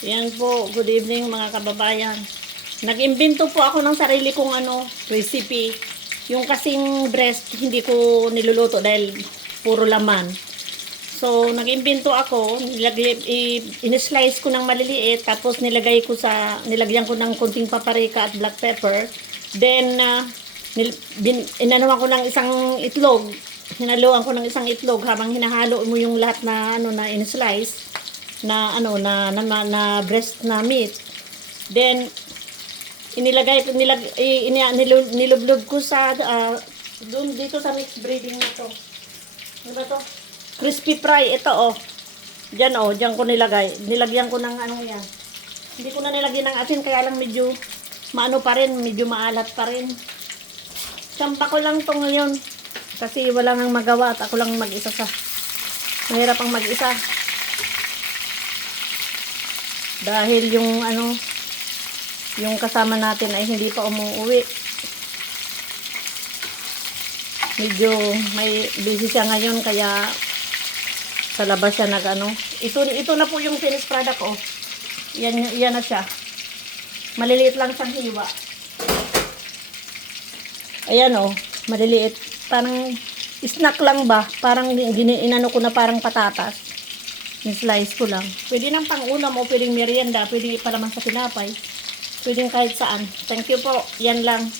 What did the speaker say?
Yan po, good evening mga kababayan. Nag-imbento po ako ng sarili kong recipe. Yung kasing breast, hindi ko niluluto dahil puro laman. So, nag-imbento ako, in-slice ko ng maliliit, tapos nilagyan ko ng kunting paprika at black pepper. Then, inanuan ko ng isang itlog. Hinaluan ko ng isang itlog habang hinahalo mo yung lahat na in-slice na breast na meat. Then nilublob ko sa doon dito sa mixed breeding na to. Ano ba to? Crispy fry ito Diyan ko nilagay. Nilagyan ko ng yan. Hindi ko na nilagyan ng asin kaya lang medyo maano pa rin, medyo maalat pa rin. Tsampa ko lang to ngayon kasi wala nang magawa at ako lang mag-isa mahirap ang mag-isa. Dahil yung kasama natin ay hindi pa umuwi. Medyo may busy siya ngayon kaya sa labas siya Ito na po yung finished product Yan na siya. Maliliit lang siyang hiwa. Ayan maliliit. Parang snack lang ba? Parang inano ko na parang patatas. Slice ko lang. Pwede nang pang-ulam o pwedeng merienda. Pwede pa naman sa tinapay. Pwedeng kahit saan. Thank you po. Yan lang.